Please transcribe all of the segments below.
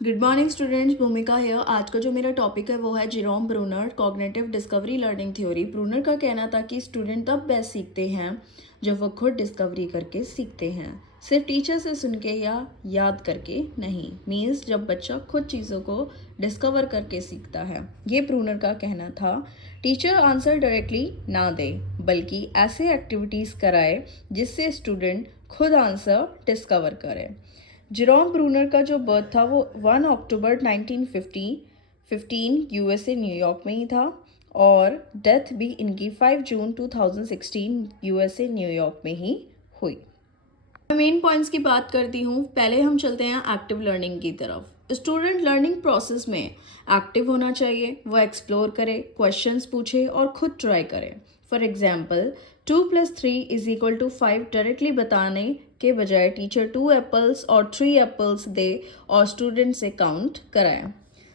Good morning students, भूमिका है। आज का जो मेरा टॉपिक है वो है Jerome Bruner cognitive discovery learning theory. Bruner का कहना था कि स्टूडेंट तब बेस्ट सीखते हैं जब वो खुद डिस्कवरी करके सीखते हैं, सिर्फ टीचर से सुन के या याद करके नहीं। मीन्स जब बच्चा खुद चीज़ों को डिस्कवर करके सीखता है, ये ब्रूनर का कहना था। टीचर आंसर डायरेक्टली ना दे, बल्कि ऐसे एक्टिविटीज़ कराए जिससे स्टूडेंट खुद आंसर डिस्कवर करे। जेरोम ब्रूनर का जो बर्थ था वो 1 अक्टूबर 1915 यूएसए न्यूयॉर्क में ही था, और डेथ भी इनकी 5 जून 2016 यूएसए न्यूयॉर्क में ही हुई। मैं मेन पॉइंट्स की बात करती हूँ। पहले हम चलते हैं एक्टिव लर्निंग की तरफ। स्टूडेंट लर्निंग प्रोसेस में एक्टिव होना चाहिए, वो एक्सप्लोर करे, क्वेश्चंस पूछे और खुद ट्राई करे। फॉर एग्जाम्पल 2+3=5 डायरेक्टली बताने के बजाय टीचर 2 एप्पल्स और 3 एप्पल्स दे और स्टूडेंट से काउंट कराए।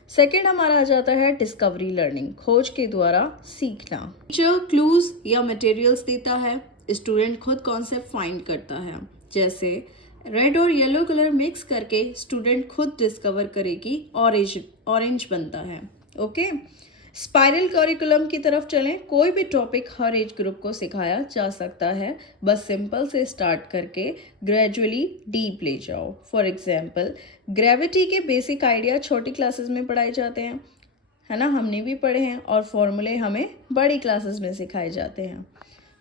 सेकेंड हमारा आ जाता है डिस्कवरी लर्निंग, खोज के द्वारा सीखना। टीचर क्लूज या मटेरियल्स देता है, स्टूडेंट खुद कॉन्सेप्ट फाइंड करता है। जैसे रेड और येलो कलर मिक्स करके स्टूडेंट खुद डिस्कवर करे कि ऑरेंज बनता है। ओके, स्पाइरल करिकुलम की तरफ चलें। कोई भी टॉपिक हर एज ग्रुप को सिखाया जा सकता है, बस सिंपल से स्टार्ट करके ग्रेजुअली डीप ले जाओ। फॉर एग्जाम्पल ग्रेविटी के बेसिक आइडिया छोटी क्लासेस में पढ़ाए जाते हैं, है ना, हमने भी पढ़े हैं, और फॉर्मूले हमें बड़ी क्लासेस में सिखाए जाते हैं।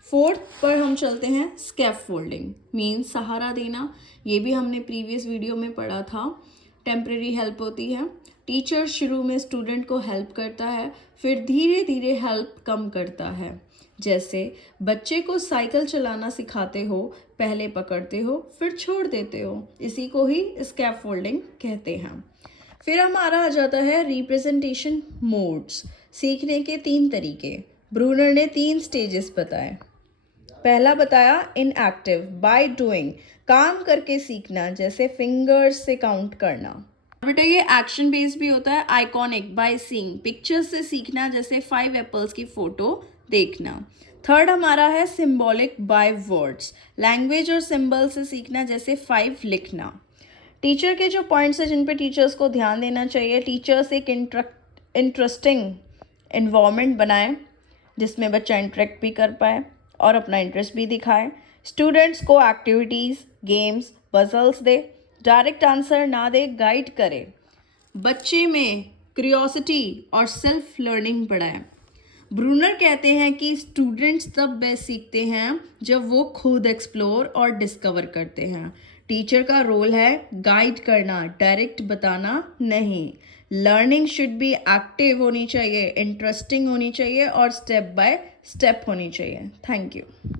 फोर्थ पर हम चलते हैं स्कैफोल्डिंग, मीन्स सहारा देना। ये भी हमने प्रीवियस वीडियो में पढ़ा था। टेम्परेरी हेल्प होती है। टीचर शुरू में स्टूडेंट को हेल्प करता है, फिर धीरे धीरे हेल्प कम करता है। जैसे बच्चे को साइकिल चलाना सिखाते हो, पहले पकड़ते हो फिर छोड़ देते हो, इसी को ही स्कैफोल्डिंग कहते हैं। फिर हमारा आ जाता है रिप्रेजेंटेशन मोड्स, सीखने के 3 तरीके। ब्रूनर ने 3 स्टेजेस बताए। पहला बताया इनएक्टिव, बाय डूइंग, काम करके सीखना, जैसे फिंगर्स से काउंट करना। बेटा ये एक्शन बेस्ड भी होता है। आइकॉनिक, बाय सीइंग, पिक्चर्स से सीखना, जैसे 5 एप्पल्स की फोटो देखना। थर्ड हमारा है सिंबॉलिक, बाय वर्ड्स, लैंग्वेज और सिंबल से सीखना, जैसे 5 लिखना। टीचर के जो पॉइंट्स हैं जिन पे टीचर्स को ध्यान देना चाहिए, टीचर्स एक इंटरेस्टिंग इन्वायरमेंट बनाएं जिसमें बच्चा इंटरेक्ट भी कर पाए और अपना इंटरेस्ट भी दिखाए। स्टूडेंट्स को एक्टिविटीज़, गेम्स, पजल्स दे, डायरेक्ट आंसर ना दे, गाइड करे। बच्चे में क्यूरियोसिटी और सेल्फ लर्निंग बढ़ाए। ब्रूनर कहते हैं कि स्टूडेंट्स तब बेस्ट सीखते हैं जब वो खुद एक्सप्लोर और डिस्कवर करते हैं। टीचर का रोल है गाइड करना, डायरेक्ट बताना नहीं। लर्निंग शुड बी एक्टिव होनी चाहिए, इंटरेस्टिंग होनी चाहिए और स्टेप बाय स्टेप होनी चाहिए। Thank you.